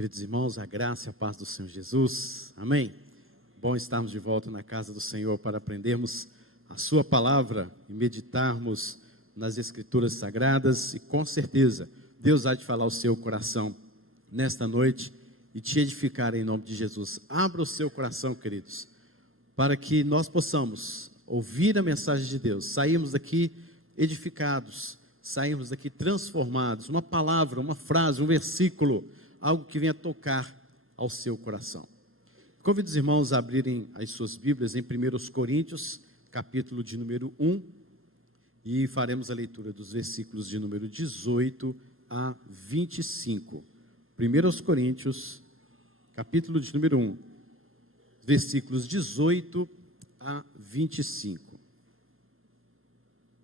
Queridos irmãos, a graça e a paz do Senhor Jesus, amém? Bom estarmos de volta na casa do Senhor para aprendermos a sua palavra e meditarmos nas Escrituras Sagradas, e com certeza Deus há de falar ao seu coração nesta noite e te edificar em nome de Jesus. Abra o seu coração, queridos, para que nós possamos ouvir a mensagem de Deus, sairmos daqui edificados, sairmos daqui transformados, uma palavra, uma frase, um versículo, algo que venha tocar ao seu coração. Convido os irmãos a abrirem as suas Bíblias em 1 Coríntios, capítulo de número 1, e faremos a leitura dos versículos de número 18 a 25. 1 Coríntios, capítulo de número 1, versículos 18 a 25.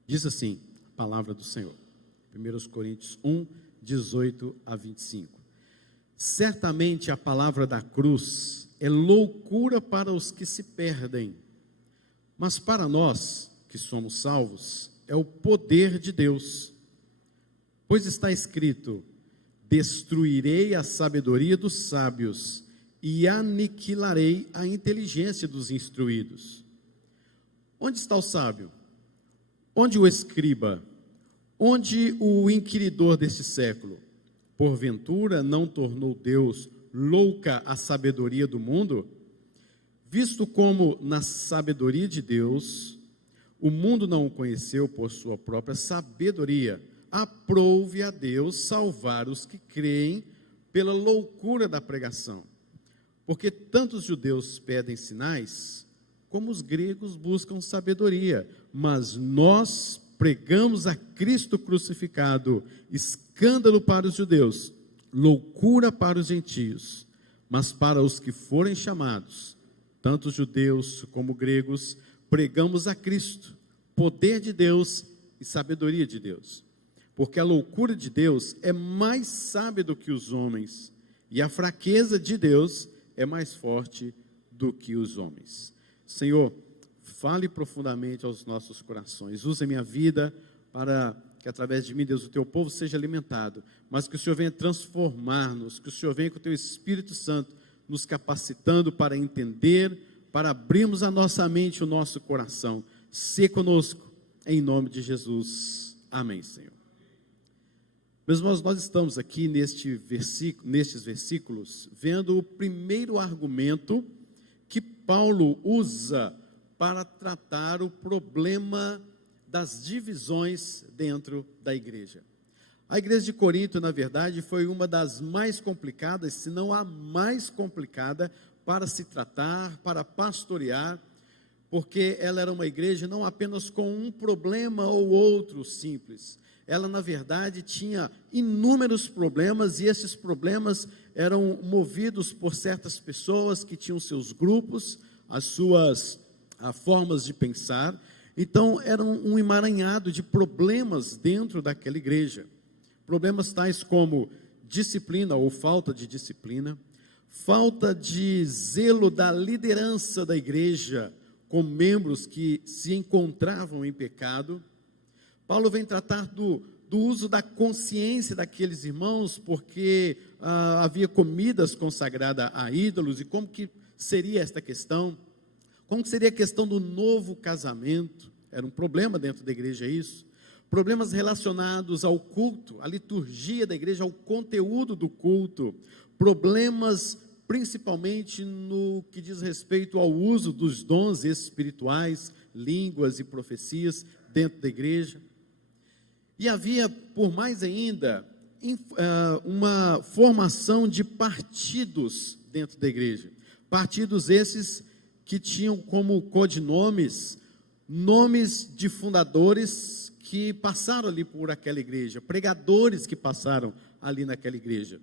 Diz assim a palavra do Senhor. 1 Coríntios 1, 18 a 25. Certamente a palavra da cruz é loucura para os que se perdem, mas para nós que somos salvos é o poder de Deus. Pois está escrito: destruirei a sabedoria dos sábios e aniquilarei a inteligência dos instruídos. Onde está o sábio? Onde o escriba? Onde o inquiridor deste século? Porventura não tornou Deus louca a sabedoria do mundo? Visto como na sabedoria de Deus, o mundo não o conheceu por sua própria sabedoria, aprouve a Deus salvar os que creem pela loucura da pregação. Porque tanto os judeus pedem sinais, como os gregos buscam sabedoria, mas nós pregamos a Cristo crucificado, escândalo para os judeus, loucura para os gentios, mas para os que forem chamados, tanto judeus como gregos, pregamos a Cristo, poder de Deus e sabedoria de Deus. Porque a loucura de Deus é mais sábia do que os homens, e a fraqueza de Deus é mais forte do que os homens. Senhor, fale profundamente aos nossos corações. Use a minha vida para que através de mim, Deus, o teu povo seja alimentado, mas que o Senhor venha transformar-nos, que o Senhor venha com o teu Espírito Santo nos capacitando para entender, para abrirmos a nossa mente, o nosso coração. Se conosco, em nome de Jesus. Amém, Senhor. Meus irmãos, nós estamos aqui nestes versículos, vendo o primeiro argumento que Paulo usa para tratar o problema das divisões dentro da igreja. A igreja de Corinto, na verdade, foi uma das mais complicadas, se não a mais complicada, para se tratar, para pastorear, porque ela era uma igreja não apenas com um problema ou outro simples. Ela, na verdade, tinha inúmeros problemas, e esses problemas eram movidos por certas pessoas que tinham seus grupos, as suas formas de pensar. Então era um emaranhado de problemas dentro daquela igreja, problemas tais como disciplina ou falta de disciplina, falta de zelo da liderança da igreja com membros que se encontravam em pecado. Paulo vem tratar do uso da consciência daqueles irmãos, porque havia comidas consagradas a ídolos, e como que seria esta questão? Como seria a questão do novo casamento? Era um problema dentro da igreja isso. Problemas relacionados ao culto, à liturgia da igreja, ao conteúdo do culto. Problemas principalmente no que diz respeito ao uso dos dons espirituais, línguas e profecias dentro da igreja. E havia, por mais ainda, uma formação de partidos dentro da igreja. Partidos esses que tinham como codinomes, nomes de fundadores que passaram ali por aquela igreja, pregadores que passaram ali naquela igreja.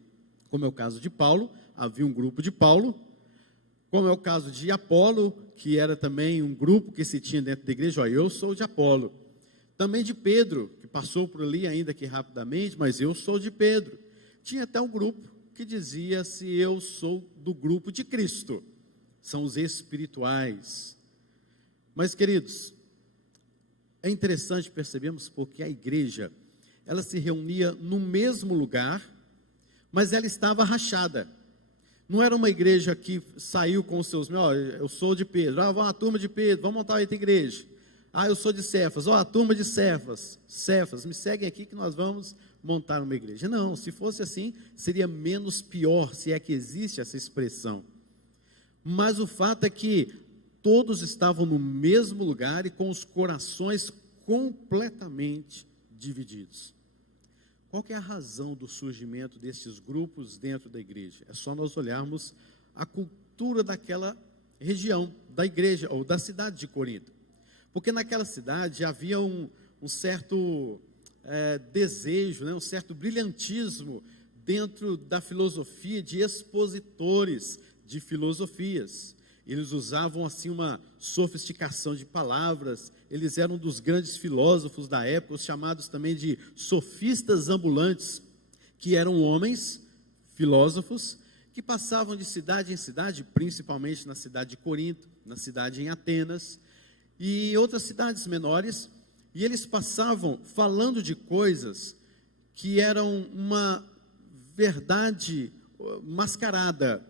Como é o caso de Paulo, havia um grupo de Paulo. Como é o caso de Apolo, que era também um grupo que se tinha dentro da igreja. Olha, eu sou de Apolo. Também de Pedro, que passou por ali ainda que rapidamente, mas eu sou de Pedro. Tinha até um grupo que dizia-se: eu sou do grupo de Cristo. São os espirituais. Mas, queridos, é interessante percebermos porque a igreja, ela se reunia no mesmo lugar, mas ela estava rachada. Não era uma igreja que saiu com os seus, eu sou de Pedro, vamos a turma de Pedro, vamos montar outra igreja. Eu sou de Cefas, a turma de Cefas, me seguem aqui que nós vamos montar uma igreja. Não, se fosse assim, seria menos pior, se é que existe essa expressão. Mas o fato é que todos estavam no mesmo lugar e com os corações completamente divididos. Qual que é a razão do surgimento desses grupos dentro da igreja? É só nós olharmos a cultura daquela região, da igreja ou da cidade de Corinto. Porque naquela cidade havia um certo desejo, um certo brilhantismo dentro da filosofia, de expositores de filosofias. Eles usavam assim uma sofisticação de palavras, eles eram dos grandes filósofos da época, os chamados também de sofistas ambulantes, que eram homens, filósofos, que passavam de cidade em cidade, principalmente na cidade de Corinto, na cidade em Atenas, e outras cidades menores, e eles passavam falando de coisas que eram uma verdade mascarada,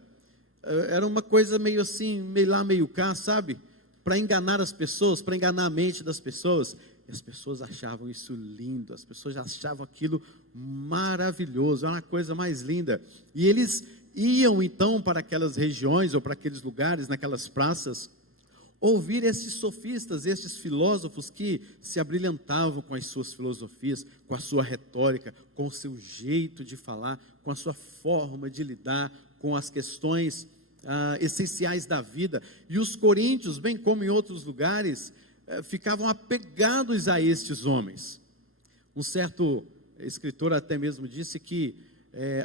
era uma coisa meio assim, meio lá, meio cá, sabe? Para enganar as pessoas, para enganar a mente das pessoas. E as pessoas achavam isso lindo, as pessoas achavam aquilo maravilhoso, era uma coisa mais linda. E eles iam então para aquelas regiões, ou para aqueles lugares, naquelas praças, ouvir esses sofistas, esses filósofos que se abrilhantavam com as suas filosofias, com a sua retórica, com o seu jeito de falar, com a sua forma de lidar com as questões essenciais da vida. E os coríntios, bem como em outros lugares, ficavam apegados a estes homens. Um certo escritor até mesmo disse que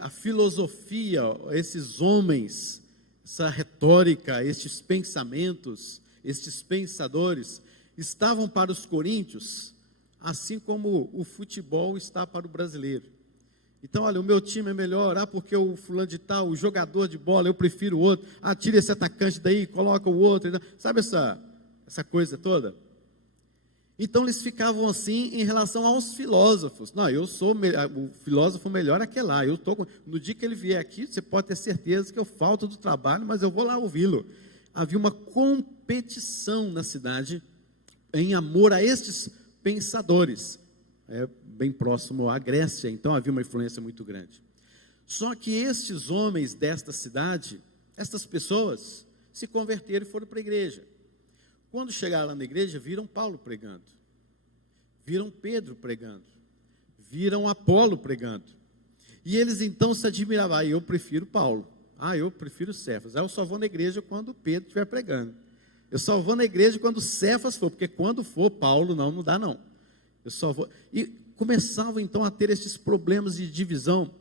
a filosofia, esses homens, essa retórica, estes pensamentos, estes pensadores, estavam para os coríntios, assim como o futebol está para o brasileiro. Então, olha, o meu time é melhor, porque o fulano de tal, o jogador de bola, eu prefiro o outro, tira esse atacante daí, coloca o outro, sabe essa coisa toda? Então, eles ficavam assim em relação aos filósofos. Não, eu sou o filósofo melhor aquele lá, no dia que ele vier aqui, você pode ter certeza que eu falto do trabalho, mas eu vou lá ouvi-lo. Havia uma competição na cidade em amor a estes pensadores, bem próximo à Grécia, então havia uma influência muito grande. Só que estes homens desta cidade, estas pessoas, se converteram e foram para a igreja. Quando chegaram lá na igreja, viram Paulo pregando, viram Pedro pregando, viram Apolo pregando, e eles então se admiravam. Eu prefiro Paulo, eu prefiro Cefas, eu só vou na igreja quando Pedro estiver pregando, eu só vou na igreja quando Cefas for, porque quando for Paulo, não dá não, eu só vou. E começavam então a ter esses problemas de divisão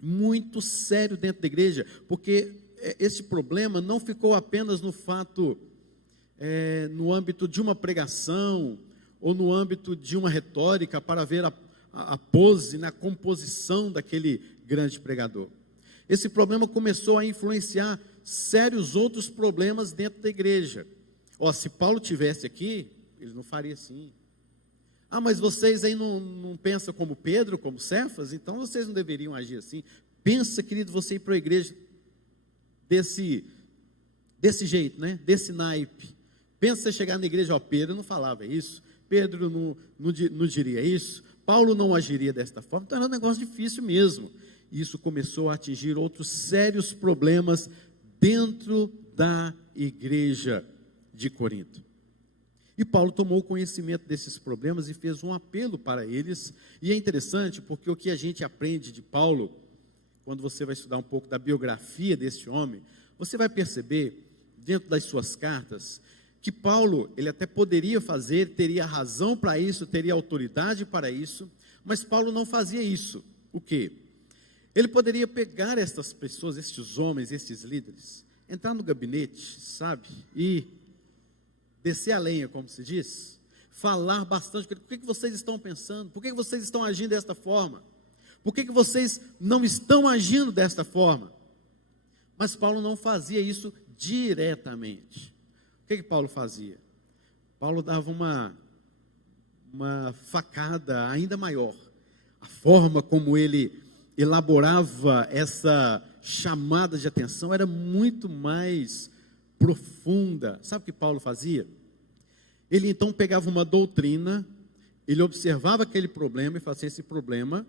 muito sério dentro da igreja, porque esse problema não ficou apenas no fato, no âmbito de uma pregação, ou no âmbito de uma retórica, para ver a pose, na composição daquele grande pregador. Esse problema começou a influenciar sérios outros problemas dentro da igreja. Se Paulo tivesse aqui, ele não faria assim. Mas vocês aí não pensam como Pedro, como Cefas? Então vocês não deveriam agir assim. Pensa, querido, você ir para a igreja desse jeito, desse naipe. Pensa você chegar na igreja, Pedro não falava isso, Pedro não diria isso, Paulo não agiria desta forma. Então era um negócio difícil mesmo. E isso começou a atingir outros sérios problemas dentro da igreja de Corinto. E Paulo tomou conhecimento desses problemas e fez um apelo para eles. E é interessante porque o que a gente aprende de Paulo, quando você vai estudar um pouco da biografia desse homem, você vai perceber, dentro das suas cartas, que Paulo, ele até poderia fazer, teria razão para isso, teria autoridade para isso, mas Paulo não fazia isso. O quê? Ele poderia pegar estas pessoas, estes homens, estes líderes, entrar no gabinete, sabe, e descer a lenha, como se diz, falar bastante. O que vocês estão pensando? Por que vocês estão agindo desta forma? Por que vocês não estão agindo desta forma? Mas Paulo não fazia isso diretamente. O que Paulo fazia? Paulo dava uma facada ainda maior. A forma como ele elaborava chamada de atenção era muito mais profunda. Sabe o que Paulo fazia? Ele então pegava uma doutrina, ele observava aquele problema e falava assim: esse problema,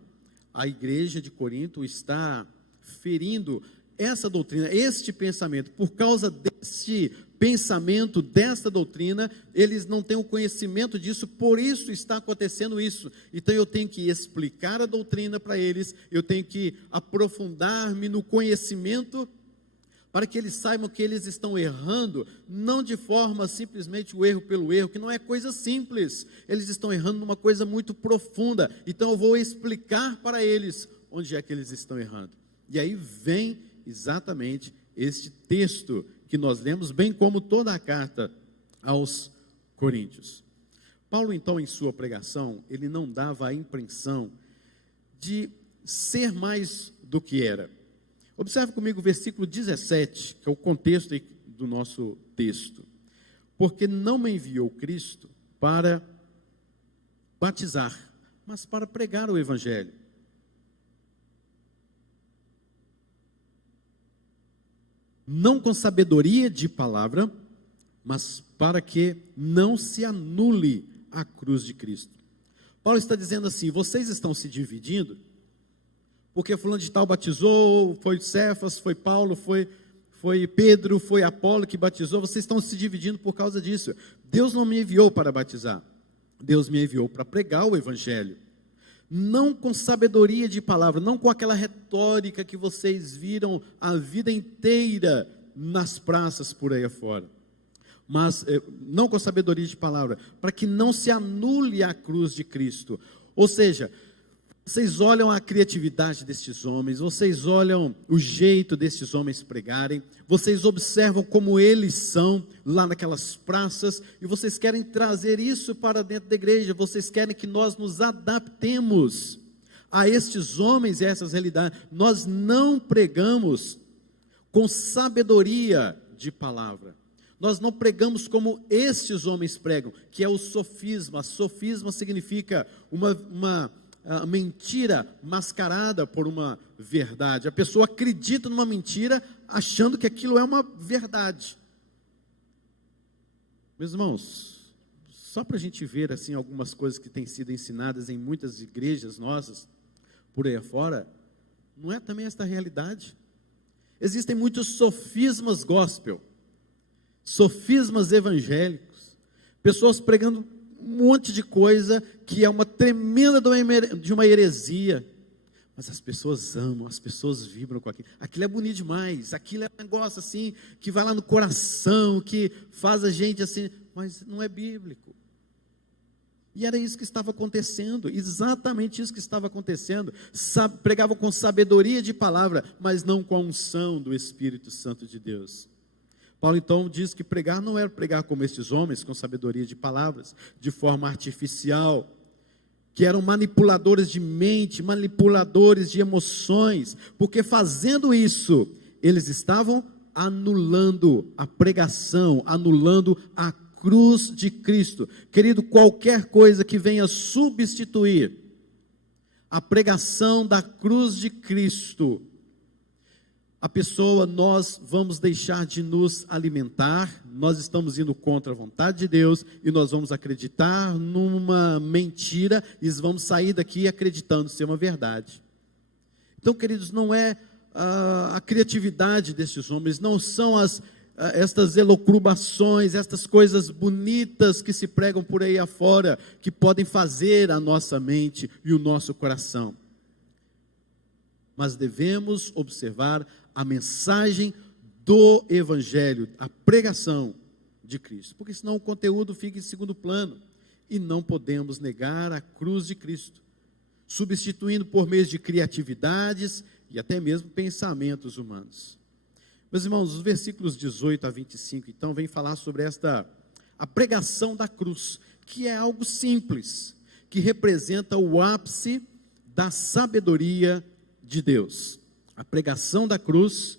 a igreja de Corinto está ferindo essa doutrina, este pensamento. Por causa deste pensamento, desta doutrina, eles não têm o conhecimento disso, por isso está acontecendo isso. Então eu tenho que explicar a doutrina para eles, eu tenho que aprofundar-me no conhecimento, para que eles saibam que eles estão errando, não de forma simplesmente o erro pelo erro, que não é coisa simples, eles estão errando numa coisa muito profunda. Então eu vou explicar para eles onde é que eles estão errando. E aí vem exatamente este texto que nós lemos, bem como toda a carta aos Coríntios. Paulo, então, em sua pregação, ele não dava a impressão de ser mais do que era. Observe comigo o versículo 17, que é o contexto do nosso texto. Porque não me enviou Cristo para batizar, mas para pregar o evangelho. Não com sabedoria de palavra, mas para que não se anule a cruz de Cristo. Paulo está dizendo assim: vocês estão se dividindo, porque fulano de tal batizou, foi Cefas, foi Paulo, foi Pedro, foi Apolo que batizou, vocês estão se dividindo por causa disso. Deus não me enviou para batizar, Deus me enviou para pregar o evangelho. Não com sabedoria de palavra, não com aquela retórica que vocês viram a vida inteira nas praças por aí afora, mas não com sabedoria de palavra, para que não se anule a cruz de Cristo. Ou seja, vocês olham a criatividade destes homens, vocês olham o jeito destes homens pregarem, vocês observam como eles são lá naquelas praças, e vocês querem trazer isso para dentro da igreja, vocês querem que nós nos adaptemos a estes homens e a essas realidades. Nós não pregamos com sabedoria de palavra, nós não pregamos como estes homens pregam, que é o sofisma. Sofisma significa uma mentira mascarada por uma verdade. A pessoa acredita numa mentira achando que aquilo é uma verdade. Meus irmãos, só para a gente ver assim algumas coisas que têm sido ensinadas em muitas igrejas nossas por aí afora, não é também esta realidade? Existem muitos sofismas gospel, sofismas evangélicos, pessoas pregando um monte de coisa que é uma tremenda de uma heresia, mas as pessoas amam, as pessoas vibram com aquilo. Aquilo é bonito demais, aquilo é um negócio assim que vai lá no coração, que faz a gente assim, mas não é bíblico. E era isso que estava acontecendo, exatamente isso que estava acontecendo. Pregavam com sabedoria de palavra, mas não com a unção do Espírito Santo de Deus. Paulo então diz que pregar não era pregar como estes homens, com sabedoria de palavras, de forma artificial, que eram manipuladores de mente, manipuladores de emoções, porque fazendo isso, eles estavam anulando a pregação, anulando a cruz de Cristo. Querido, qualquer coisa que venha substituir a pregação da cruz de Cristo, nós vamos deixar de nos alimentar, nós estamos indo contra a vontade de Deus, e nós vamos acreditar numa mentira, e vamos sair daqui acreditando ser uma verdade. Então, queridos, não é a criatividade desses homens, não são estas elucubrações, estas coisas bonitas que se pregam por aí afora, que podem fazer a nossa mente e o nosso coração. Mas devemos observar a mensagem do Evangelho, a pregação de Cristo, porque senão o conteúdo fica em segundo plano, e não podemos negar a cruz de Cristo, substituindo por meio de criatividades e até mesmo pensamentos humanos. Meus irmãos, os versículos 18 a 25, então, vem falar sobre a pregação da cruz, que é algo simples, que representa o ápice da sabedoria de Deus. A pregação da cruz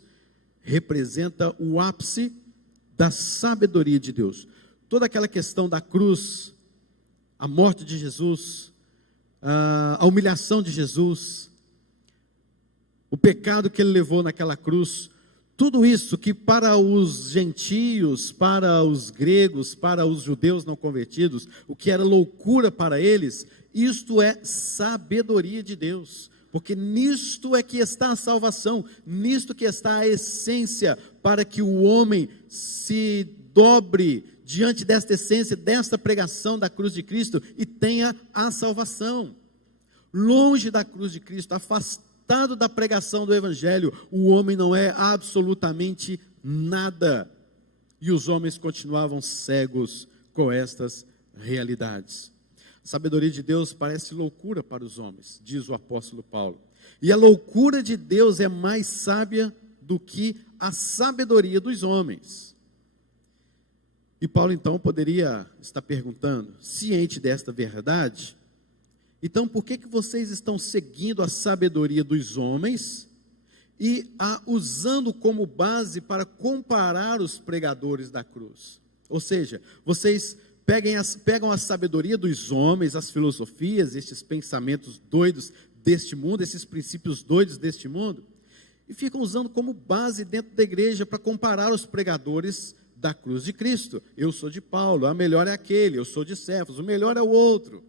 representa o ápice da sabedoria de Deus. Toda aquela questão da cruz, a morte de Jesus, a humilhação de Jesus, o pecado que ele levou naquela cruz, tudo isso que para os gentios, para os gregos, para os judeus não convertidos, o que era loucura para eles, isto é sabedoria de Deus, porque nisto é que está a salvação, nisto que está a essência, para que o homem se dobre diante desta essência, desta pregação da cruz de Cristo, e tenha a salvação. Longe da cruz de Cristo, afastado da pregação do Evangelho, o homem não é absolutamente nada, e os homens continuavam cegos com estas realidades. A sabedoria de Deus parece loucura para os homens, diz o apóstolo Paulo, e a loucura de Deus é mais sábia do que a sabedoria dos homens. E Paulo então poderia estar perguntando, ciente desta verdade, então por que vocês estão seguindo a sabedoria dos homens e a usando como base para comparar os pregadores da cruz? Ou seja, vocês pegam a sabedoria dos homens, as filosofias, estes pensamentos doidos deste mundo, esses princípios doidos deste mundo, e ficam usando como base dentro da igreja para comparar os pregadores da cruz de Cristo. Eu sou de Paulo, a melhor é aquele, eu sou de Cefas, o melhor é o outro.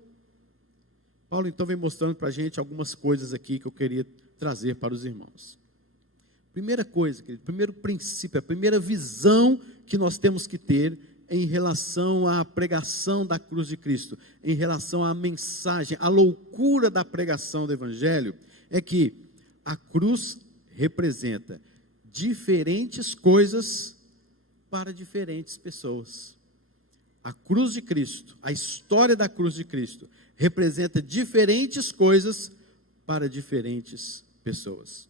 Paulo então vem mostrando para a gente algumas coisas aqui que eu queria trazer para os irmãos. Primeira coisa, querido, primeiro princípio, a primeira visão que nós temos que ter em relação à pregação da cruz de Cristo, em relação à mensagem, à loucura da pregação do Evangelho, é que a cruz representa diferentes coisas para diferentes pessoas. A cruz de Cristo, a história da cruz de Cristo, representa diferentes coisas para diferentes pessoas.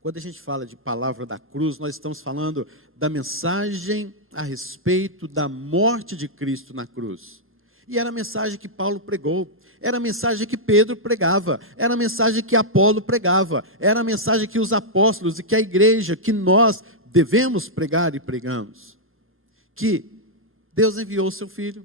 Quando a gente fala de palavra da cruz, nós estamos falando da mensagem a respeito da morte de Cristo na cruz. E era a mensagem que Paulo pregou, era a mensagem que Pedro pregava, era a mensagem que Apolo pregava, era a mensagem que os apóstolos e que a igreja, que nós devemos pregar e pregamos. Que Deus enviou o seu filho,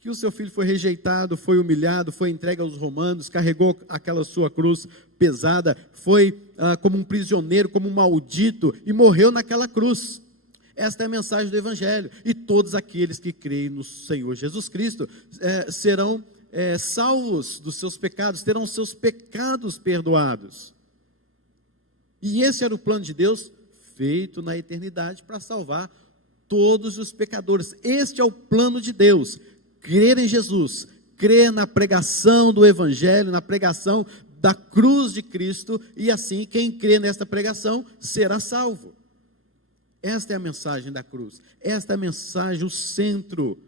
que o seu filho foi rejeitado, foi humilhado, foi entregue aos romanos, carregou aquela sua cruz pesada, foi como um prisioneiro, como um maldito, e morreu naquela cruz. Esta é a mensagem do Evangelho, e todos aqueles que creem no Senhor Jesus Cristo serão salvos dos seus pecados, terão seus pecados perdoados. E esse era o plano de Deus, feito na eternidade, para salvar todos os pecadores. Este é o plano de Deus, crer em Jesus, crer na pregação do Evangelho, na pregação da cruz de Cristo, e assim quem crê nesta pregação será salvo. Esta é a mensagem da cruz, esta é a mensagem, o centro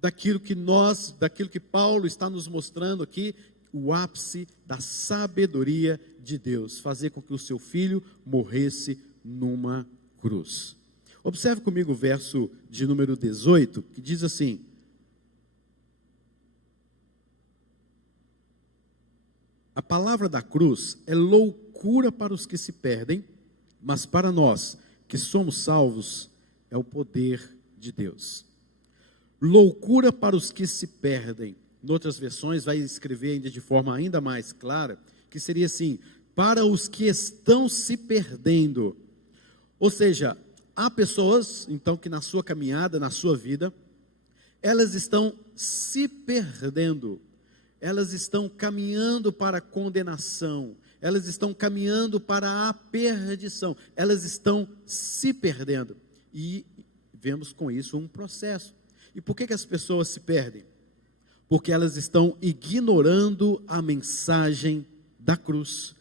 daquilo que Paulo está nos mostrando aqui, o ápice da sabedoria de Deus, fazer com que o seu filho morresse numa cruz. Observe comigo o verso de número 18, que diz assim: a palavra da cruz é loucura para os que se perdem, mas para nós que somos salvos é o poder de Deus. Loucura para os que se perdem. Em outras versões vai escrever ainda de forma ainda mais clara, que seria assim: para os que estão se perdendo. Ou seja, há pessoas então que na sua caminhada, na sua vida, elas estão se perdendo. Elas estão caminhando para a condenação, elas estão caminhando para a perdição, elas estão se perdendo, e vemos com isso um processo. E por que as pessoas se perdem? Porque elas estão ignorando a mensagem da cruz.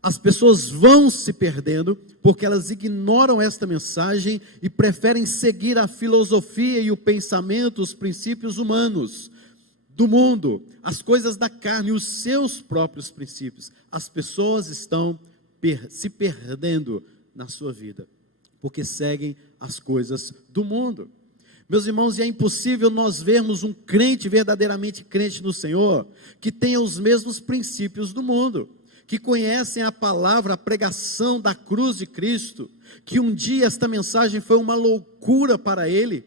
As pessoas vão se perdendo porque elas ignoram esta mensagem e preferem seguir a filosofia e o pensamento, os princípios humanos do mundo, as coisas da carne, os seus próprios princípios. As pessoas estão se perdendo na sua vida, porque seguem as coisas do mundo. Meus irmãos, e é impossível nós vermos um crente, verdadeiramente crente no Senhor, que tenha os mesmos princípios do mundo, que conhecem a palavra, a pregação da cruz de Cristo, que um dia esta mensagem foi uma loucura para ele,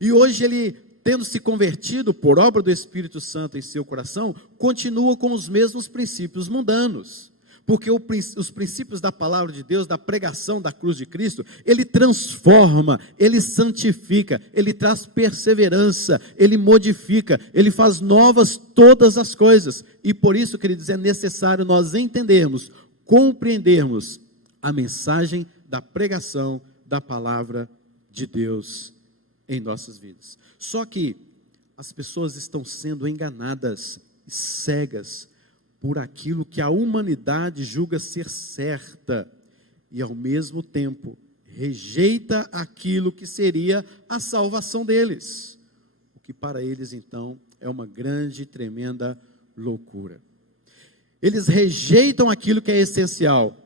e hoje ele, tendo se convertido por obra do Espírito Santo em seu coração, continua com os mesmos princípios mundanos. porque os princípios da palavra de Deus, da pregação da cruz de Cristo, ele transforma, ele santifica, ele traz perseverança, ele modifica, ele faz novas todas as coisas. E por isso, queridos, é necessário nós entendermos, compreendermos a mensagem da pregação da palavra de Deus em nossas vidas. Só que as pessoas estão sendo enganadas, cegas, por aquilo que a humanidade julga ser certa, e ao mesmo tempo rejeita aquilo que seria a salvação deles, o que para eles então é uma grande e tremenda loucura. Eles rejeitam aquilo que é essencial,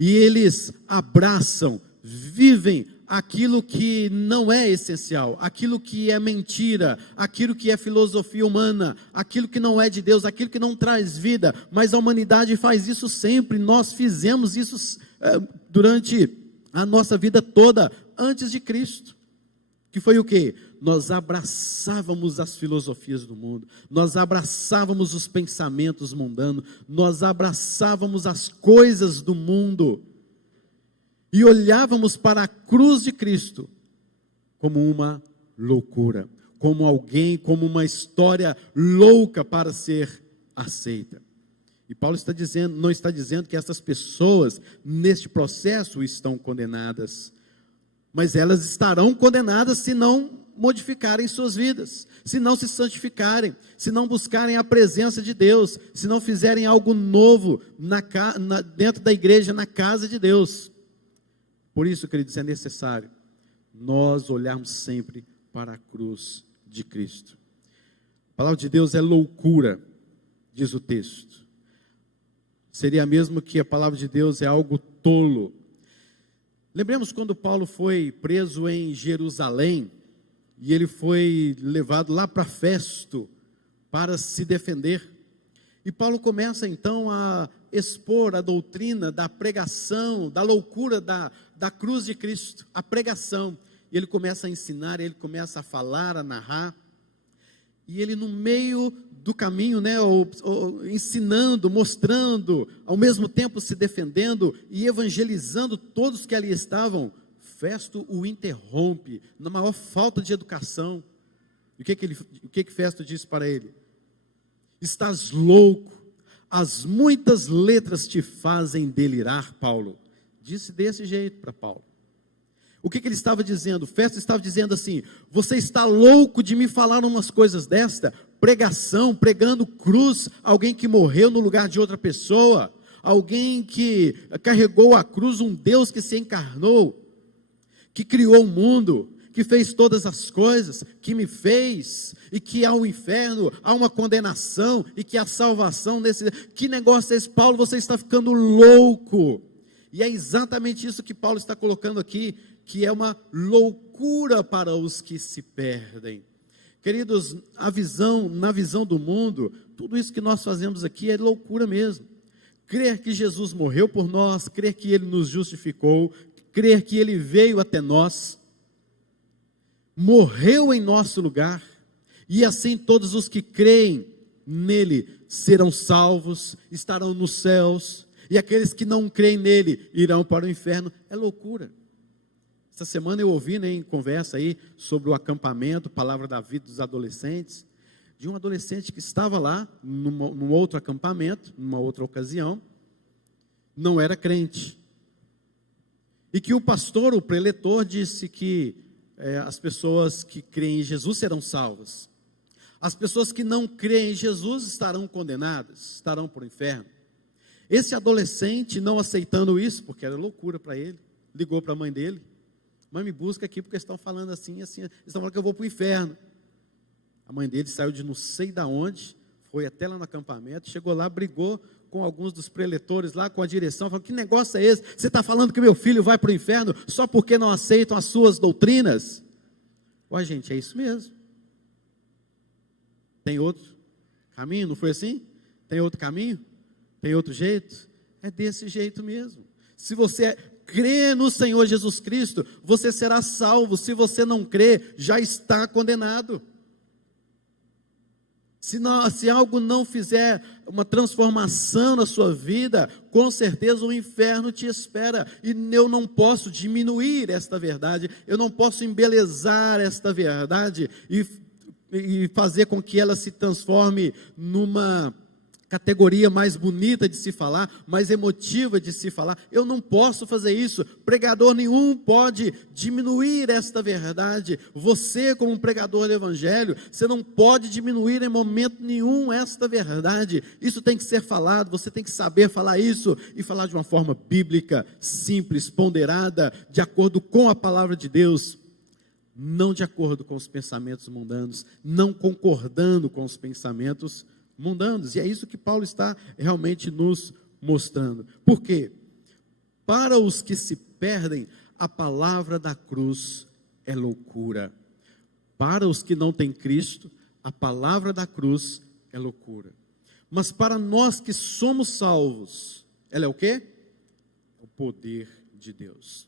e eles abraçam, vivem aquilo que não é essencial, aquilo que é mentira, aquilo que é filosofia humana, aquilo que não é de Deus, aquilo que não traz vida. Mas a humanidade faz isso sempre, nós fizemos isso durante a nossa vida toda, antes de Cristo, que foi o quê? Nós abraçávamos as filosofias do mundo, nós abraçávamos os pensamentos mundanos, nós abraçávamos as coisas do mundo, e olhávamos para a cruz de Cristo como uma loucura, como alguém, como uma história louca para ser aceita. E Paulo não está dizendo que essas pessoas neste processo estão condenadas, mas elas estarão condenadas se não modificarem suas vidas, se não se santificarem, se não buscarem a presença de Deus, se não fizerem algo novo dentro da igreja, na casa de Deus. Por isso, queridos, é necessário nós olharmos sempre para a cruz de Cristo. A palavra de Deus é loucura, diz o texto. Seria mesmo que a palavra de Deus é algo tolo. Lembremos quando Paulo foi preso em Jerusalém, e ele foi levado lá para Festo, para se defender. E Paulo começa então a expor a doutrina da pregação, da loucura da cruz de Cristo, a pregação. E ele começa a ensinar, ele começa a falar, a narrar. E ele no meio do caminho, ensinando, mostrando, ao mesmo tempo se defendendo e evangelizando todos que ali estavam, Festo o interrompe, na maior falta de educação. E o que Festo disse para ele? Estás louco, as muitas letras te fazem delirar, Paulo. Disse desse jeito para Paulo. O que ele estava dizendo? Festo estava dizendo assim: você está louco de me falar umas coisas desta? Pregação, pregando cruz, alguém que morreu no lugar de outra pessoa, alguém que carregou a cruz, um Deus que se encarnou, que criou o mundo, que fez todas as coisas, que me fez, e que há um inferno, há uma condenação, e que há salvação nesse... Que negócio é esse, Paulo? Você está ficando louco. E é exatamente isso que Paulo está colocando aqui, que é uma loucura para os que se perdem. Queridos, na visão do mundo, tudo isso que nós fazemos aqui é loucura mesmo. Crer que Jesus morreu por nós, crer que Ele nos justificou, crer que Ele veio até nós, morreu em nosso lugar, e assim todos os que creem nele serão salvos, estarão nos céus, e aqueles que não creem nele irão para o inferno. É loucura. Essa semana eu ouvi em conversa aí sobre o acampamento, palavra da vida dos adolescentes, de um adolescente que estava lá, num outro acampamento, numa outra ocasião, não era crente, e que o pastor, o preletor, disse que as pessoas que creem em Jesus serão salvas, as pessoas que não creem em Jesus estarão condenadas, estarão para o inferno. Esse adolescente, não aceitando isso, porque era loucura para ele, ligou para a mãe dele: mãe, me busca aqui porque estão falando assim, assim, eles estão falando que eu vou para o inferno. A mãe dele saiu de não sei de onde, foi até lá no acampamento, chegou lá, brigou com alguns dos preletores lá, com a direção, falou: que negócio é esse? Você está falando que meu filho vai para o inferno só porque não aceitam as suas doutrinas? Ué, gente, é isso mesmo. Tem outro caminho, não foi assim? Tem outro caminho? Tem outro jeito? É desse jeito mesmo. Se você crê no Senhor Jesus Cristo, você será salvo. Se você não crê, já está condenado. Se algo não fizer uma transformação na sua vida, com certeza o inferno te espera. E eu não posso diminuir esta verdade, eu não posso embelezar esta verdade e fazer com que ela se transforme numa categoria mais bonita de se falar, mais emotiva de se falar. Eu não posso fazer isso. Pregador nenhum pode diminuir esta verdade. Você, como um pregador do evangelho, você não pode diminuir em momento nenhum esta verdade. Isso tem que ser falado, você tem que saber falar isso e falar de uma forma bíblica, simples, ponderada, de acordo com a palavra de Deus, não de acordo com os pensamentos mundanos, não concordando com os pensamentos mundanos. E é isso que Paulo está realmente nos mostrando. Por quê? Para os que se perdem, a palavra da cruz é loucura. Para os que não têm Cristo, a palavra da cruz é loucura. Mas para nós que somos salvos, ela é o quê? O poder de Deus.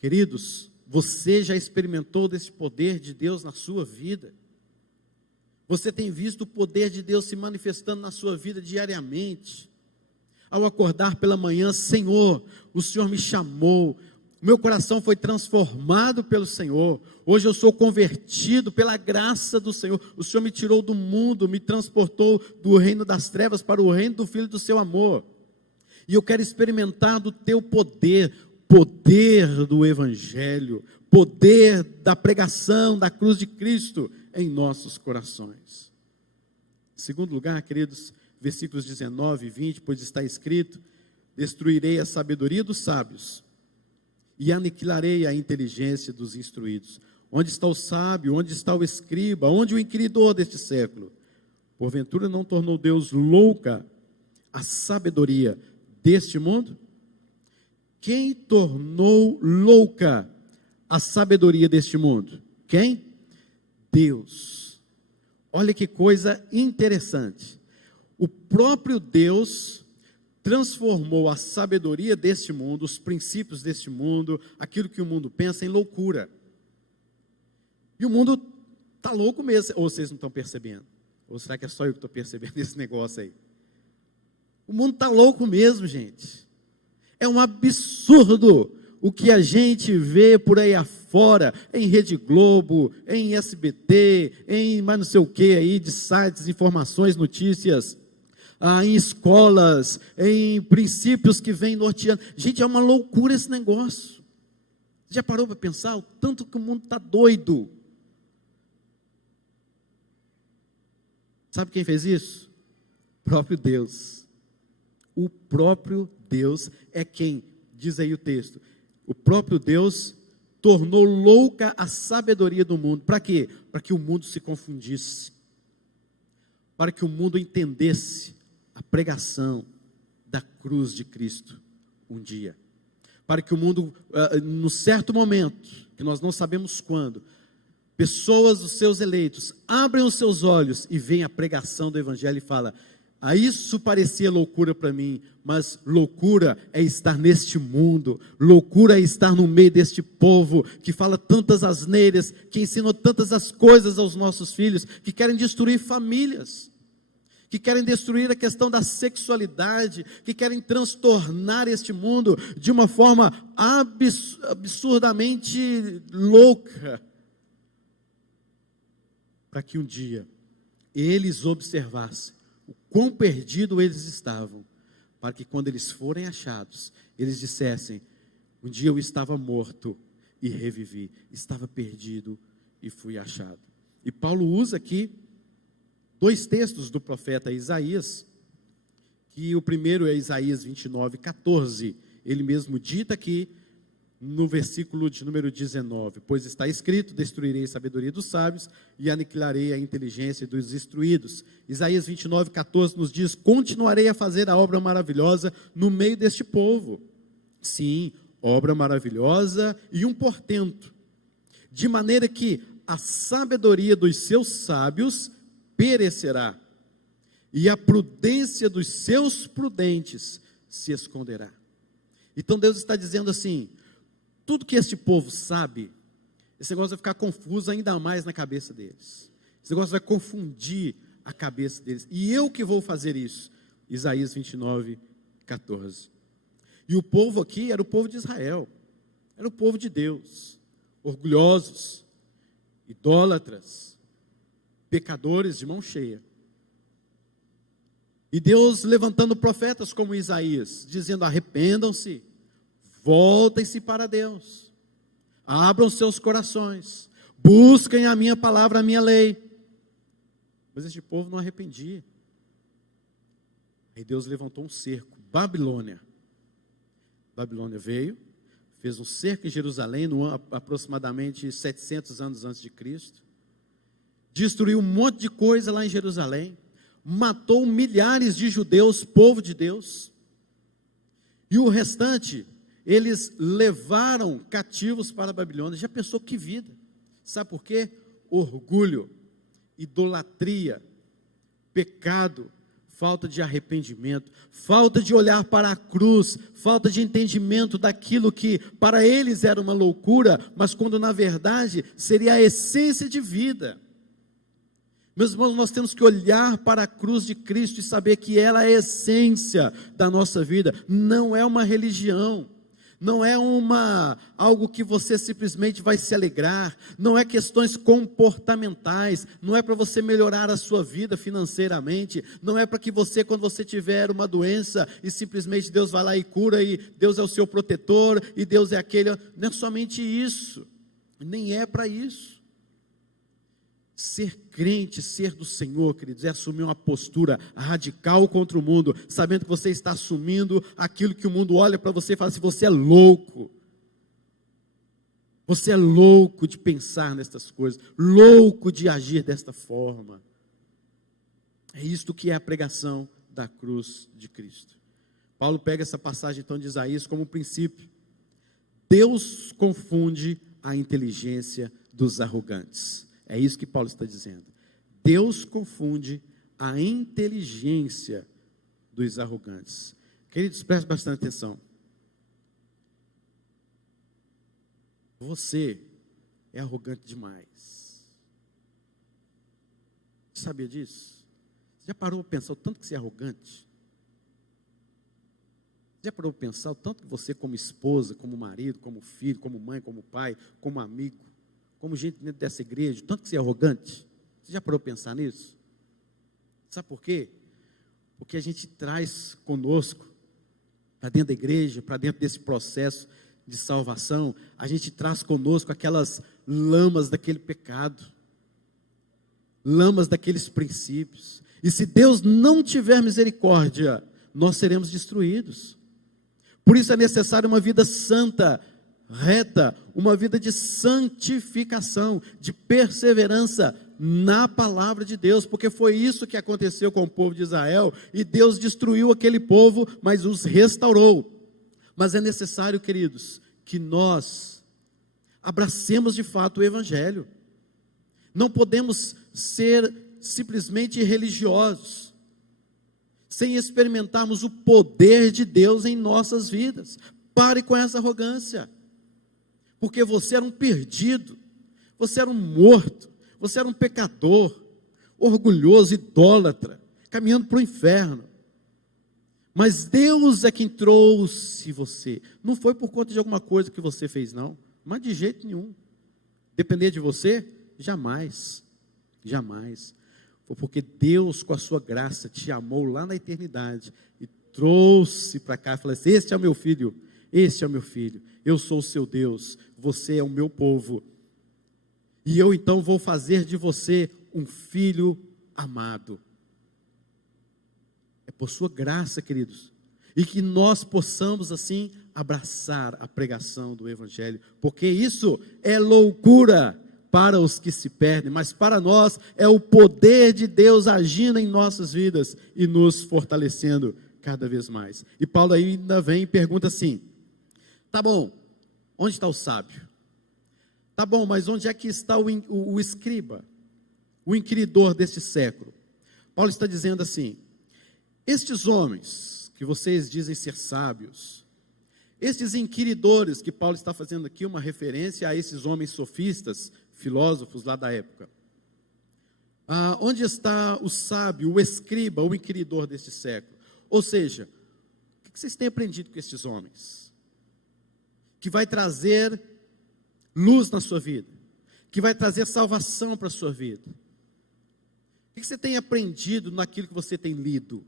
Queridos, você já experimentou desse poder de Deus na sua vida? Você tem visto o poder de Deus se manifestando na sua vida diariamente? Ao acordar pela manhã, Senhor, o Senhor me chamou, meu coração foi transformado pelo Senhor, hoje eu sou convertido pela graça do Senhor, o Senhor me tirou do mundo, me transportou do reino das trevas para o reino do Filho do seu amor, e eu quero experimentar do teu poder, poder do Evangelho, poder da pregação da cruz de Cristo em nossos corações. Em segundo lugar, queridos, versículos 19 e 20, pois está escrito: destruirei a sabedoria dos sábios e aniquilarei a inteligência dos instruídos. Onde está o sábio? Onde está o escriba? Onde o inquiridor deste século? Porventura não tornou Deus louca a sabedoria deste mundo? Quem tornou louca a sabedoria deste mundo? Quem? Deus. Olha que coisa interessante. O próprio Deus transformou a sabedoria deste mundo, os princípios deste mundo, aquilo que o mundo pensa, em loucura. E o mundo está louco mesmo. Ou vocês não estão percebendo? Ou será que é só eu que estou percebendo esse negócio aí? O mundo está louco mesmo, gente. É um absurdo o que a gente vê por aí afora, em Rede Globo, em SBT, em mais não sei o que aí, de sites, informações, notícias, em escolas, em princípios que vêm norteando. Gente, é uma loucura esse negócio. Já parou para pensar o tanto que o mundo está doido? Sabe quem fez isso? O próprio Deus. O próprio Deus é quem, diz aí o texto, o próprio Deus tornou louca a sabedoria do mundo. Para quê? Para que o mundo se confundisse. Para que o mundo entendesse a pregação da cruz de Cristo um dia. Para que o mundo, num certo momento, que nós não sabemos quando, pessoas, os seus eleitos, abrem os seus olhos e veem a pregação do Evangelho e falam: isso parecia loucura para mim, mas loucura é estar neste mundo, loucura é estar no meio deste povo, que fala tantas asneiras, que ensina tantas as coisas aos nossos filhos, que querem destruir famílias, que querem destruir a questão da sexualidade, que querem transtornar este mundo de uma forma absurdamente louca, para que um dia eles observassem o quão perdido eles estavam, para que quando eles forem achados, eles dissessem: um dia eu estava morto e revivi, estava perdido e fui achado. E Paulo usa aqui dois textos do profeta Isaías, que o primeiro é Isaías 29:14, ele mesmo dita aqui, no versículo de número 19, pois está escrito: destruirei a sabedoria dos sábios e aniquilarei a inteligência dos instruídos. Isaías 29:14 nos diz: continuarei a fazer a obra maravilhosa no meio deste povo. Sim, obra maravilhosa e um portento, de maneira que a sabedoria dos seus sábios perecerá, e a prudência dos seus prudentes se esconderá. Então Deus está dizendo assim: tudo que este povo sabe, esse negócio vai ficar confuso ainda mais na cabeça deles. Esse negócio vai confundir a cabeça deles. E eu que vou fazer isso. Isaías 29, 14. E o povo aqui era o povo de Israel. Era o povo de Deus. Orgulhosos, idólatras, pecadores de mão cheia. E Deus levantando profetas como Isaías, dizendo: arrependam-se, voltem-se para Deus, abram seus corações, busquem a minha palavra, a minha lei. Mas este povo não arrependia. Aí Deus levantou um cerco, Babilônia. Babilônia veio, fez um cerco em Jerusalém, no ano, aproximadamente 700 anos antes de Cristo. Destruiu um monte de coisa lá em Jerusalém. Matou milhares de judeus, povo de Deus. E o restante, eles levaram cativos para a Babilônia. Já pensou que vida? Sabe por quê? Orgulho, idolatria, pecado, falta de arrependimento, falta de olhar para a cruz, falta de entendimento daquilo que para eles era uma loucura, mas quando na verdade seria a essência de vida. Meus irmãos, nós temos que olhar para a cruz de Cristo e saber que ela é a essência da nossa vida, não é uma religião. Não é algo que você simplesmente vai se alegrar, não é questões comportamentais, não é para você melhorar a sua vida financeiramente, não é para que você, quando você tiver uma doença, e simplesmente Deus vai lá e cura, e Deus é o seu protetor, e Deus é aquele, não é somente isso, nem é para isso. Ser crente, ser do Senhor, queridos, é assumir uma postura radical contra o mundo, sabendo que você está assumindo aquilo que o mundo olha para você e fala assim: você é louco. Você é louco de pensar nestas coisas, louco de agir desta forma. É isto que é a pregação da cruz de Cristo. Paulo pega essa passagem então de Isaías como um princípio. Deus confunde a inteligência dos arrogantes. É isso que Paulo está dizendo. Deus confunde a inteligência dos arrogantes. Queridos, prestem bastante atenção. Você é arrogante demais. Você sabia disso? Você já parou para pensar o tanto que você é arrogante? Você já parou para pensar o tanto que você, como esposa, como marido, como filho, como mãe, como pai, como amigo, como gente dentro dessa igreja, tanto que você é arrogante? Você já parou para pensar nisso? Sabe por quê? Porque a gente traz conosco, para dentro da igreja, para dentro desse processo de salvação, a gente traz conosco aquelas lamas daquele pecado, lamas daqueles princípios, e se Deus não tiver misericórdia, nós seremos destruídos. Por isso é necessário uma vida santa, reta, uma vida de santificação, de perseverança na palavra de Deus, porque foi isso que aconteceu com o povo de Israel, e Deus destruiu aquele povo, mas os restaurou. Mas é necessário, queridos, que nós abracemos de fato o Evangelho. Não podemos ser simplesmente religiosos, sem experimentarmos o poder de Deus em nossas vidas. Pare com essa arrogância, porque você era um perdido, você era um morto, você era um pecador, orgulhoso, idólatra, caminhando para o inferno. Mas Deus é quem trouxe você. Não foi por conta de alguma coisa que você fez, não. Mas de jeito nenhum. Depender de você? Jamais. Jamais. Foi porque Deus, com a sua graça, te amou lá na eternidade e trouxe para cá e falou assim: este é o meu filho, este é o meu filho, eu sou o seu Deus, você é o meu povo. E eu então vou fazer de você um filho amado. É por sua graça, queridos, e que nós possamos assim abraçar a pregação do Evangelho, porque isso é loucura para os que se perdem, mas para nós é o poder de Deus agindo em nossas vidas e nos fortalecendo cada vez mais. E Paulo ainda vem e pergunta assim: tá bom, onde está o sábio? Tá bom, mas onde é que está o escriba, o inquiridor deste século? Paulo está dizendo assim: estes homens que vocês dizem ser sábios, estes inquiridores, que Paulo está fazendo aqui uma referência a esses homens sofistas, filósofos lá da época, Onde está o sábio, o escriba, o inquiridor deste século? Ou seja, o que vocês têm aprendido com estes homens? Que vai trazer luz na sua vida, que vai trazer salvação para a sua vida. O que você tem aprendido naquilo que você tem lido?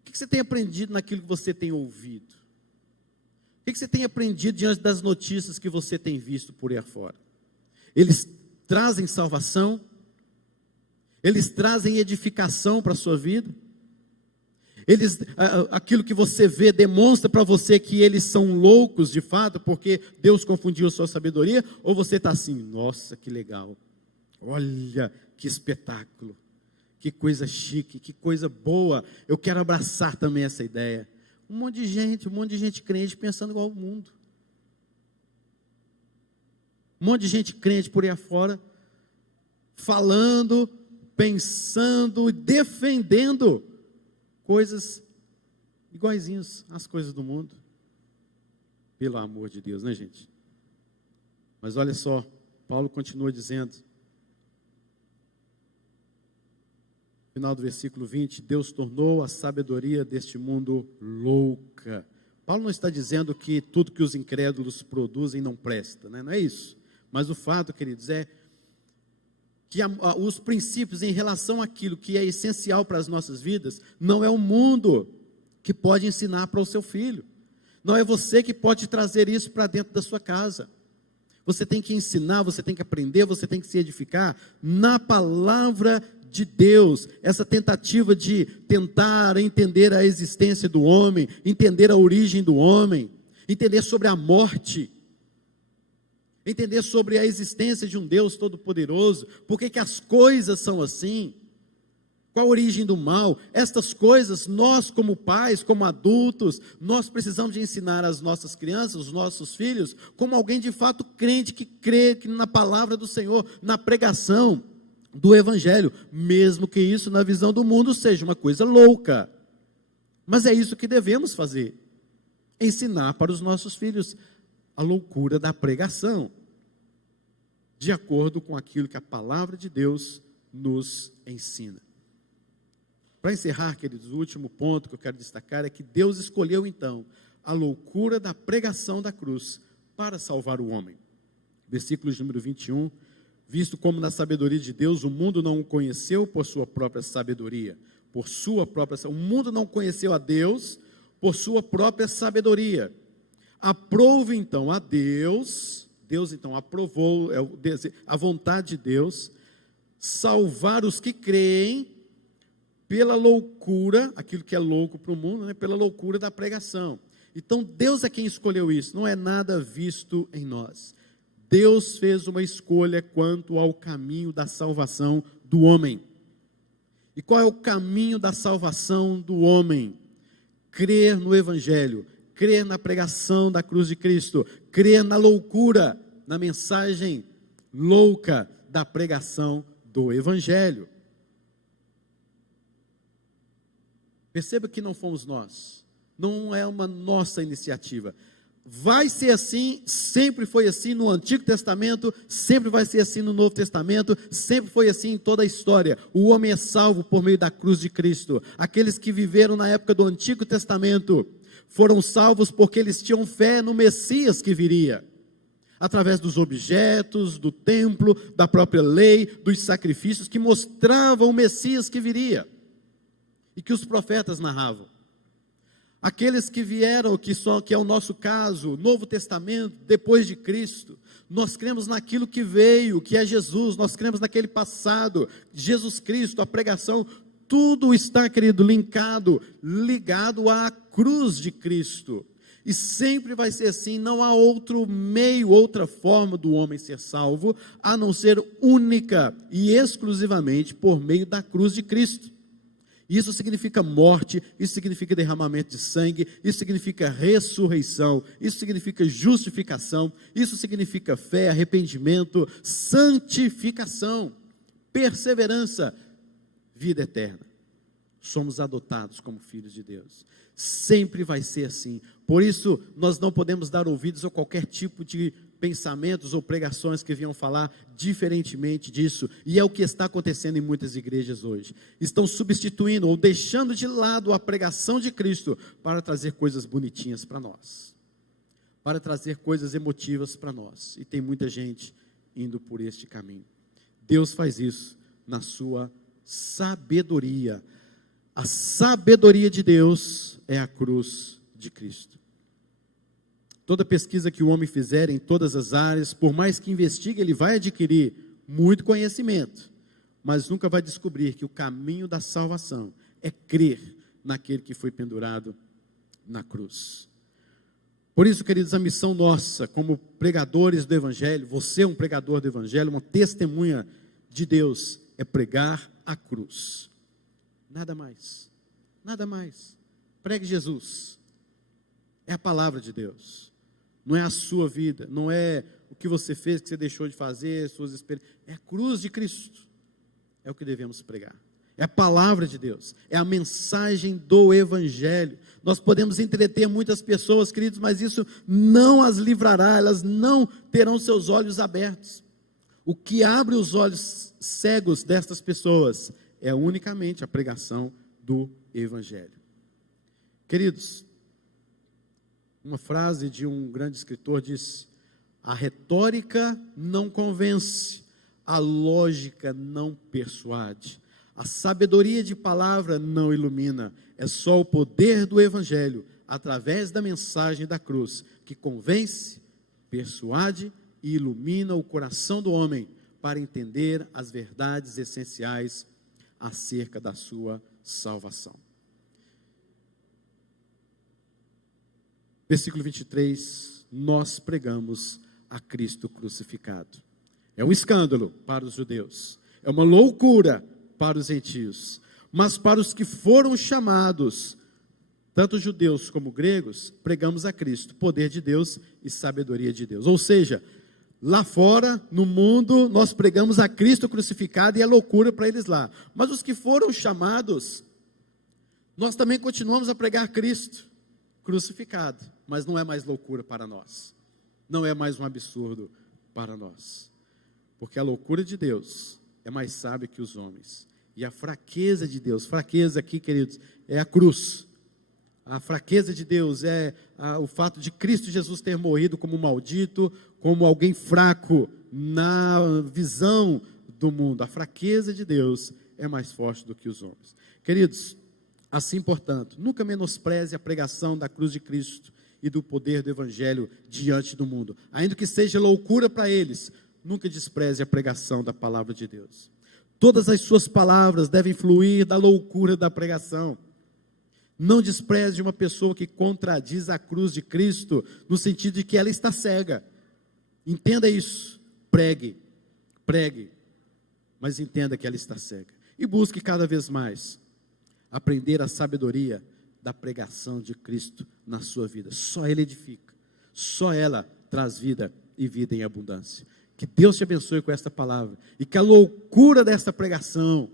O que você tem aprendido naquilo que você tem ouvido? O que você tem aprendido diante das notícias que você tem visto por aí afora? Eles trazem salvação? Eles trazem edificação para a sua vida? Aquilo que você vê demonstra para você que eles são loucos de fato, porque Deus confundiu a sua sabedoria? Ou você está assim, nossa, que legal, olha que espetáculo, que coisa chique, que coisa boa, eu quero abraçar também essa ideia. Um monte de gente crente pensando igual ao mundo. Um monte de gente crente por aí afora, falando, pensando, defendendo coisas iguaizinhas às coisas do mundo. Pelo amor de Deus, né, gente? Mas olha só, Paulo continua dizendo, no final do versículo 20, Deus tornou a sabedoria deste mundo louca. Paulo não está dizendo que tudo que os incrédulos produzem não presta, né? Não é isso. Mas o fato, queridos, é que os princípios em relação àquilo que é essencial para as nossas vidas, não é o mundo que pode ensinar para o seu filho, não é você que pode trazer isso para dentro da sua casa. Você tem que ensinar, você tem que aprender, você tem que se edificar na palavra de Deus. Essa tentativa de tentar entender a existência do homem, entender a origem do homem, entender sobre a morte, entender sobre a existência de um Deus Todo-Poderoso, por que as coisas são assim, qual a origem do mal, estas coisas, nós como pais, como adultos, nós precisamos de ensinar às nossas crianças, os nossos filhos, como alguém de fato crente, que crê na palavra do Senhor, na pregação do Evangelho, mesmo que isso na visão do mundo seja uma coisa louca, mas é isso que devemos fazer, ensinar para os nossos filhos a loucura da pregação, de acordo com aquilo que a palavra de Deus nos ensina. Para encerrar, queridos, o último ponto que eu quero destacar é que Deus escolheu então a loucura da pregação da cruz para salvar o homem. Versículo número 21, visto como na sabedoria de Deus o mundo não o conheceu por sua própria sabedoria, o mundo não conheceu a Deus por sua própria sabedoria. Aprove então a Deus então aprovou, a vontade de Deus, salvar os que creem pela loucura, aquilo que é louco para o mundo, né, pela loucura da pregação. Então Deus é quem escolheu isso, não é nada visto em nós. Deus fez uma escolha quanto ao caminho da salvação do homem. E qual é o caminho da salvação do homem? Crer no Evangelho, crer na pregação da cruz de Cristo, crer na loucura, na mensagem louca da pregação do Evangelho. Perceba que não fomos nós, não é uma nossa iniciativa. Vai ser assim, sempre foi assim no Antigo Testamento, sempre vai ser assim no Novo Testamento, sempre foi assim em toda a história. O homem é salvo por meio da cruz de Cristo. Aqueles que viveram na época do Antigo Testamento foram salvos porque eles tinham fé no Messias que viria, através dos objetos, do templo, da própria lei, dos sacrifícios que mostravam o Messias que viria e que os profetas narravam. Aqueles que vieram, que é o nosso caso, Novo Testamento, depois de Cristo, nós cremos naquilo que veio, que é Jesus, nós cremos naquele passado, Jesus Cristo, a pregação, tudo está, querido, ligado à cruz de Cristo, e sempre vai ser assim, não há outro meio, outra forma do homem ser salvo, a não ser única e exclusivamente por meio da cruz de Cristo. Isso significa morte, isso significa derramamento de sangue, isso significa ressurreição, isso significa justificação, isso significa fé, arrependimento, santificação, perseverança, vida eterna. Somos adotados como filhos de Deus. Sempre vai ser assim. Por isso, nós não podemos dar ouvidos a qualquer tipo de pensamentos ou pregações que vinham falar diferentemente disso, e é o que está acontecendo em muitas igrejas hoje. Estão substituindo ou deixando de lado a pregação de Cristo para trazer coisas bonitinhas para nós, para trazer coisas emotivas para nós, e tem muita gente indo por este caminho. Deus faz isso na sua sabedoria. A sabedoria de Deus é a cruz de Cristo. Toda pesquisa que o homem fizer em todas as áreas, por mais que investigue, ele vai adquirir muito conhecimento, mas nunca vai descobrir que o caminho da salvação é crer naquele que foi pendurado na cruz. Por isso, queridos, a missão nossa, como pregadores do Evangelho, você é um pregador do Evangelho, uma testemunha de Deus, é pregar a cruz. Nada mais, nada mais. Pregue Jesus. É a palavra de Deus. Não é a sua vida, não é o que você fez, que você deixou de fazer, suas experiências. É a cruz de Cristo. É o que devemos pregar. É a palavra de Deus. É a mensagem do Evangelho. Nós podemos entreter muitas pessoas, queridos, mas isso não as livrará, elas não terão seus olhos abertos. O que abre os olhos cegos destas pessoas é unicamente a pregação do Evangelho. Queridos, uma frase de um grande escritor diz: a retórica não convence, a lógica não persuade, a sabedoria de palavra não ilumina, é só o poder do Evangelho, através da mensagem da cruz, que convence, persuade e ilumina o coração do homem, para entender as verdades essenciais acerca da sua salvação. Versículo 23, nós pregamos a Cristo crucificado. É um escândalo para os judeus, é uma loucura para os gentios, mas para os que foram chamados, tanto judeus como gregos, pregamos a Cristo, poder de Deus e sabedoria de Deus. Ou seja, lá fora, no mundo, nós pregamos a Cristo crucificado e é loucura para eles lá. Mas os que foram chamados, nós também continuamos a pregar Cristo crucificado, mas não é mais loucura para nós, não é mais um absurdo para nós, porque a loucura de Deus é mais sábia que os homens, e a fraqueza de Deus, fraqueza aqui, queridos, é a cruz. A fraqueza de Deus é o fato de Cristo Jesus ter morrido como maldito, como alguém fraco na visão do mundo. A fraqueza de Deus é mais forte do que os homens. Queridos, assim, portanto, nunca menospreze a pregação da cruz de Cristo e do poder do Evangelho diante do mundo. Ainda que seja loucura para eles, nunca despreze a pregação da palavra de Deus. Todas as suas palavras devem fluir da loucura da pregação. Não despreze uma pessoa que contradiz a cruz de Cristo, no sentido de que ela está cega. Entenda isso. Pregue, mas entenda que ela está cega. E busque cada vez mais aprender a sabedoria da pregação de Cristo na sua vida. Só Ele edifica, só ela traz vida e vida em abundância. Que Deus te abençoe com esta palavra, e que a loucura desta pregação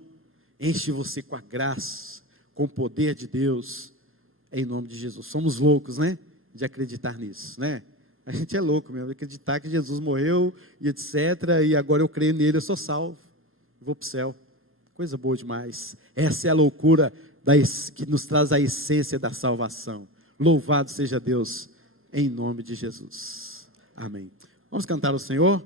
enche você com a graça, com o poder de Deus, em nome de Jesus. Somos loucos, né? De acreditar nisso, né? A gente é louco mesmo, de acreditar que Jesus morreu e etc, e agora eu creio nele, eu sou salvo, vou para o céu. Coisa boa demais. Essa é a loucura que nos traz a essência da salvação. Louvado seja Deus, em nome de Jesus. Amém. Vamos cantar ao Senhor?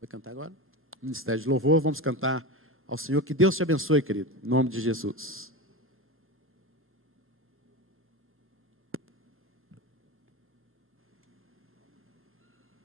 Vai cantar agora? Ministério de Louvor, vamos cantar ao Senhor. Que Deus te abençoe, querido, em nome de Jesus.